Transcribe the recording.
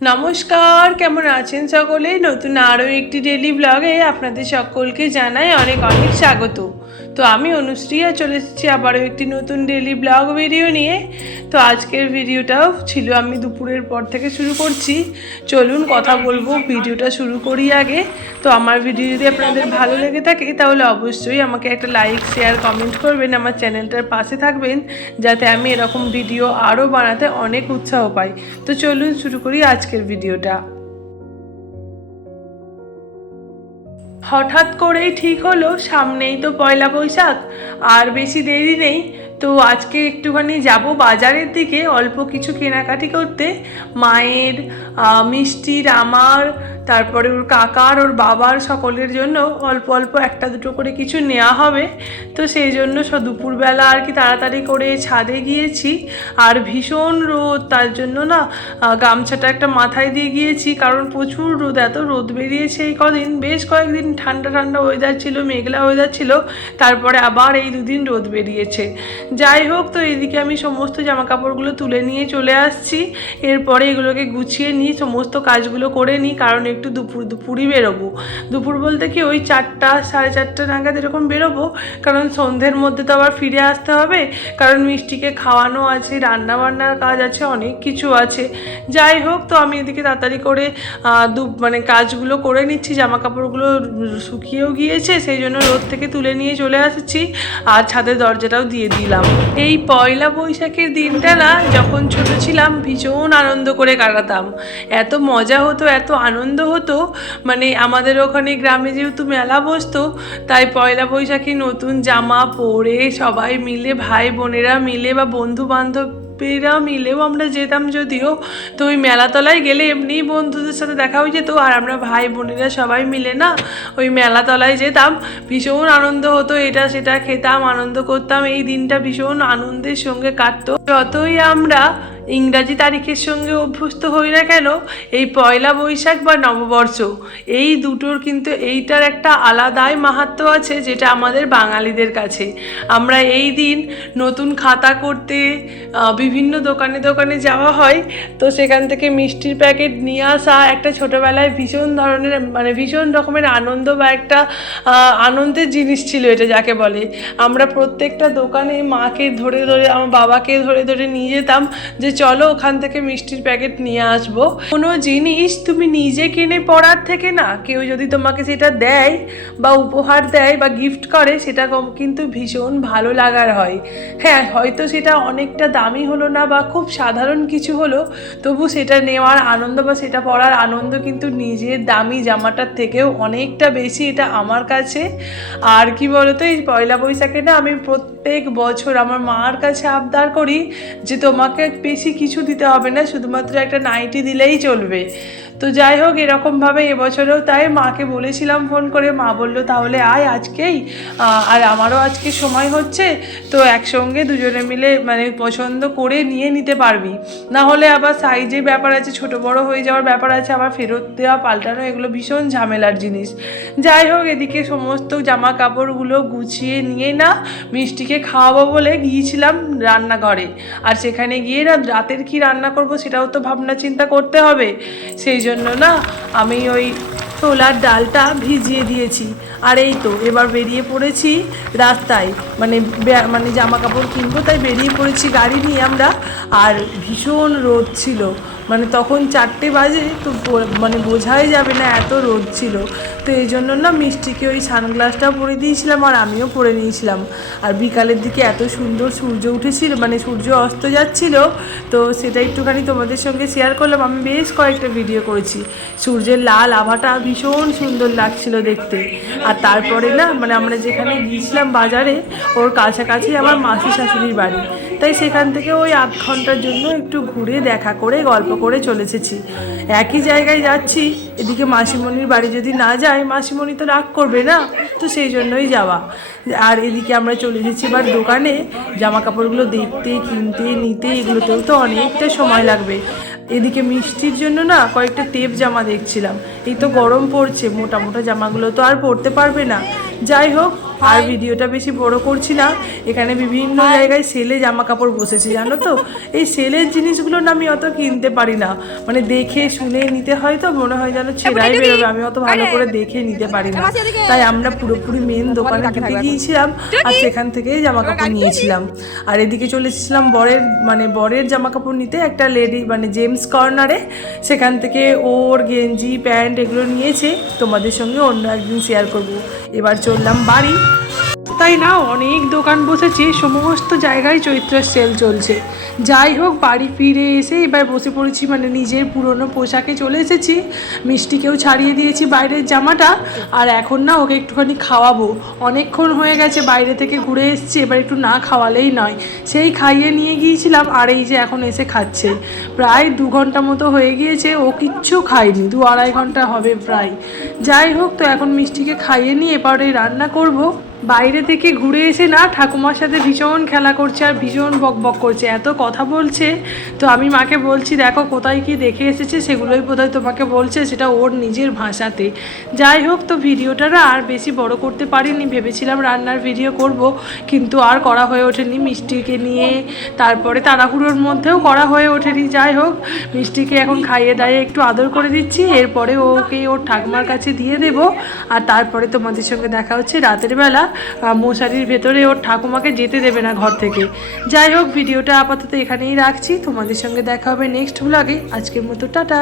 নমস্কার, কেমন আছেন সকলে? নতুন আরও একটি ডেইলি ব্লগে আপনাদের সকলকে জানাই অনেক অনেক স্বাগত। তো আমি অনুশ্রীয়া চলে এসেছি আবারও একটি নতুন ডেইলি ব্লগ ভিডিও নিয়ে। তো আজকের ভিডিওটাও ছিল আমি দুপুরের পর থেকে শুরু করছি। চলুন কথা বলবো, ভিডিওটা শুরু করি আগে। তো আমার ভিডিও যদি আপনাদের ভালো লেগে থাকে তাহলে অবশ্যই আমাকে একটা লাইক, শেয়ার, কমেন্ট করবেন, আমার চ্যানেলটার পাশে থাকবেন, যাতে আমি এরকম ভিডিও আরও বানাতে অনেক উৎসাহ পাই। তো চলুন শুরু করি আজকের ভিডিওটা। হঠাৎ করেই ঠিক হলো, সামনেই তো পয়লা বৈশাখ, আর বেশি দেরি নেই। তো আজকে একটুখানি যাব বাজারের দিকে অল্প কিছু কেনাকাটি করতে। মায়ের, মিষ্টির, আমার, তারপরে ওর কাকার, ওর বাবার, সকলের জন্য অল্প অল্প একটা দুটো করে কিছু নেওয়া হবে। তো সেই জন্য দুপুরবেলা আর কি তাড়াতাড়ি করে ছাদে গিয়েছি। আর ভীষণ রোদ, তার জন্য না গামছাটা একটা মাথায় দিয়ে গিয়েছি, কারণ প্রচুর রোদ, এত রোদ বেরিয়েছে এই কদিন। বেশ কয়েকদিন ঠান্ডা ঠান্ডা ওয়েদার ছিল, মেঘলা ওয়েদার ছিল, তারপরে আবার এই দুদিন রোদ বেরিয়েছে। যাই হোক, তো এদিকে আমি সমস্ত জামা কাপড়গুলো তুলে নিয়ে চলে আসছি। এরপরে এগুলোকে গুছিয়ে নিই, সমস্ত কাজগুলো করে নিই, কারণ একটু দুপুরই বেরোবো। দুপুর বলতে কি ওই 4টা, 4:30 নাগাদ এরকম বেরোবো, কারণ সন্ধ্যের মধ্যে তো আবার ফিরে আসতে হবে, কারণ মিষ্টিকে খাওয়ানো আছে, রান্না বান্নার কাজ আছে, অনেক কিছু আছে। যাই হোক, তো আমি এদিকে তাড়াতাড়ি করে কাজগুলো করে নিচ্ছি। জামা কাপড়গুলো শুকিয়েও গিয়েছে, সেই জন্য রোদ থেকে তুলে নিয়ে চলে আসছি, আর ছাদের দরজাটাও দিয়ে দিলাম। এই পয়লা বৈশাখের দিনটা না, যখন ছোট ছিলাম ভীষণ আনন্দ করে কাটাতাম। এত মজা হতো, এত আনন্দ হতো। আমাদের ওখানে গ্রামে যেহেতু মেলা বসতো, তাই পয়লা বৈশাখে নতুন জামা পরে সবাই মিলে, ভাই বোনেরা মিলে বা বন্ধু বান্ধবীরা মিলেও আমরা যেতাম যদিও। তো ওই মেলাতলায় গেলে এমনিই বন্ধুদের সাথে দেখা হয়ে যেত, আর আমরা ভাই বোনেরা সবাই মিলে না ওই মেলাতলায় যেতাম। ভীষণ আনন্দ হতো, এটা সেটা খেতাম, আনন্দ করতাম। এই দিনটা ভীষণ আনন্দের সঙ্গে কাটতো। যতই আমরা ইংরাজি তারিখের সঙ্গে অভ্যস্ত হই না কেন, এই পয়লা বৈশাখ বা নববর্ষ, এই দুটোর কিন্তু এইটার একটা আলাদাই মাহাত্ম্য আছে, যেটা আমাদের বাঙালিদের কাছে। আমরা এই দিন নতুন খাতা করতে বিভিন্ন দোকানে দোকানে যাওয়া হয়। তো সেখান থেকে মিষ্টির প্যাকেট নিয়ে আসা একটা ছোটোবেলায় ভীষণ ধরনের ভীষণ রকমের আনন্দ, বা একটা আনন্দের জিনিস ছিল এটা, যাকে বলে। আমরা প্রত্যেকটা দোকানে মাকে ধরে ধরে, আমার বাবাকে ধরে ধরে নিয়ে যেতাম যে চলো ওখান থেকে মিষ্টির প্যাকেট নিয়ে আসবো। কোনো জিনিস তুমি নিজে কিনে পড়ার থেকে না, কেউ যদি তোমাকে সেটা দেয় বা উপহার দেয় বা গিফট করে, সেটা কিন্তু ভীষণ ভালো লাগার হয়। হ্যাঁ, হয়তো সেটা অনেকটা দামি হলো না বা খুব সাধারণ কিছু হলো, তবু সেটা নেওয়ার আনন্দ বা সেটা পড়ার আনন্দ কিন্তু নিজের দামি জামাটার থেকেও অনেকটা বেশি, এটা আমার কাছে। আর কি বলতো, এই পয়লা বৈশাখে না আমি প্রত্যেক বছর আমার মার কাছে আবদার করি যে তোমাকে বেশি কিছু দিতে হবে না, শুধুমাত্র একটা নাইটি দিলেই চলবে। তো যাই হোক, এরকমভাবে এবছরেও তাই মাকে বলেছিলাম ফোন করে। মা বললো তাহলে আয় আজকেই, আর আমারও আজকে সময় হচ্ছে, তো একসঙ্গে দুজনে মিলে পছন্দ করে নিয়ে নিতে পারবি। না হলে আবার সাইজের ব্যাপার আছে, ছোট বড় হয়ে যাওয়ার ব্যাপার আছে, আবার ফেরত দেওয়া পাল্টানো, এগুলো ভীষণ ঝামেলার জিনিস। যাই হোক, এদিকে সমস্ত জামা কাপড়গুলো গুছিয়ে নিয়ে না মিষ্টিকে খাওয়াবো বলে গিয়েছিলাম রান্নাঘরে। আর সেখানে গিয়ে না রাতের কি রান্না করব সেটাও তো ভাবনা চিন্তা করতে হবে। সেই জন্য না আমি ওই ছোলার ডালটা ভিজিয়ে দিয়েছি। আর এই তো এবার বেরিয়ে পড়েছি রাস্তায়, জামা কাপড় কিনবো, তাই বেরিয়ে পড়েছি গাড়ি নিয়ে আমরা। আর ভীষণ রোদ ছিল, তখন 4টে বাজে, তো বোঝাই যাবে না এত রোদ ছিল। তো এই জন্য না মিষ্টিকে ওই সানগ্লাসটাও পরে দিয়েছিলাম, আর আমিও পরে নিয়েছিলাম। আর বিকালের দিকে এত সুন্দর সূর্য উঠেছিল, সূর্য অস্ত যাচ্ছিল, তো সেটা একটুখানি তোমাদের সঙ্গে শেয়ার করলাম। আমি বেশ কয়েকটা ভিডিও করেছি, সূর্যের লাল আভাটা ভীষণ সুন্দর লাগছিল দেখতে। আর তারপরে না আমরা যেখানে গিয়েছিলাম বাজারে, ওর কাছাকাছি আমার মাসি শাশুড়ির বাড়ি, তাই সেখান থেকে ওই 8 ঘন্টার জন্য একটু ঘুরে দেখা করে গল্প করে চলে এসেছি। একই জায়গায় যাচ্ছি, এদিকে মাসিমণির বাড়ি যদি না যাই মাসিমণি তো রাগ করবে না, তো সেই জন্যই যাওয়া। আর এদিকে আমরা চলে এসেছি এবার দোকানে, জামা কাপড়গুলো দেখতে, কিনতে, নিতে, এগুলোতেও তো অনেকটা সময় লাগবে। এদিকে মিষ্টির জন্য না কয়েকটা টেপ জামা দেখছিলাম। এই তো গরম পড়ছে, মোটা মোটা জামাগুলো তো আর পরতে পারবে না। যাই হোক, আর ভিডিওটা বেশি বড় করছি না। এখানে বিভিন্ন জায়গায় সেলে জামা কাপড় বসেছে জানো তো। এই সেলের জিনিসগুলো না আমি অত কিনতে পারি না, মানে দেখে শুনে নিতে হয় তো, মনে হয় যেন ছেঁড়াই বেরোবে, আমি অত ভালো করে দেখে নিতে পারি না। তাই আমরা পুরোপুরি মেন দোকানে ঢুকে গিয়েছিলাম আর সেখান থেকেই জামা কাপড় নিয়েছিলাম। আর এদিকে চলে এসেছিলাম বরের জামা কাপড় নিতে একটা লেডি মানে জেমস কর্নারে। সেখান থেকে ওর গেঞ্জি প্যান্ট এগুলো নিয়েছে, তোমাদের সঙ্গে অন্য একদিন শেয়ার করব। এবার চললাম বাড়ি। তাই না অনেক দোকান বসেছে, সমস্ত জায়গায় চৈত্রের সেল চলছে। যাই হোক বাড়ি ফিরে এসে এবার বসে পড়েছি, মানে নিজের পুরনো পোশাকে চলে এসেছি। মিষ্টিকেও ছাড়িয়ে দিয়েছি বাইরের জামাটা, আর এখন না ওকে একটুখানি খাওয়াবো। অনেকক্ষণ হয়ে গেছে বাইরে থেকে ঘুরে এসেছি, এবার একটু না খাওয়ালেই নয়। সেই খাইয়ে নিয়ে গিয়েছিলাম আর এই যে এখন এসে খাচ্ছে। প্রায় 2 ঘন্টা মতো হয়ে গিয়েছে, ও কিচ্ছু খায়নি, 2-2.5 ঘন্টা হবে প্রায়। যাই হোক, তো এখন মিষ্টিকে খাইয়ে নিয়ে এবারে রান্না করব। বাইরে থেকে ঘুরে এসে না ঠাকুমার সাথে ভীষণ খেলা করছে আর ভীষণ বকবক করছে, এত কথা বলছে। তো আমি মাকে বলছি দেখো কোথায় কি দেখে এসেছে, সেগুলোই বোধহয় তোমাকে বলছে, সেটা ওর নিজের ভাষাতে। যাই হোক, তো ভিডিওটা না আর বেশি বড় করতে পারিনি, ভেবেছিলাম রান্নার ভিডিও করব, কিন্তু আর করা হয়ে ওঠেনি মিষ্টিকে নিয়ে। তারপরে তাড়াহুড়োর মধ্যেও করা হয়ে ওঠেনি। যাই হোক, মিষ্টিকে এখন খাইয়ে দাইয়ে একটু আদর করে দিচ্ছি, এরপরে ওকে ওর ঠাকুমার কাছে দিয়ে দেব। আর তারপরে তোমাদের সঙ্গে দেখা হচ্ছে রাতের বেলা। মশারির ভেতরে ওর ঠাকুমাকে যেতে দেবে না ঘর থেকে। যাই হোক, ভিডিওটা আপাতত এখানেই রাখছি, তোমাদের সঙ্গে দেখা হবে নেক্সট ব্লগে। আজকের মতো টাটা।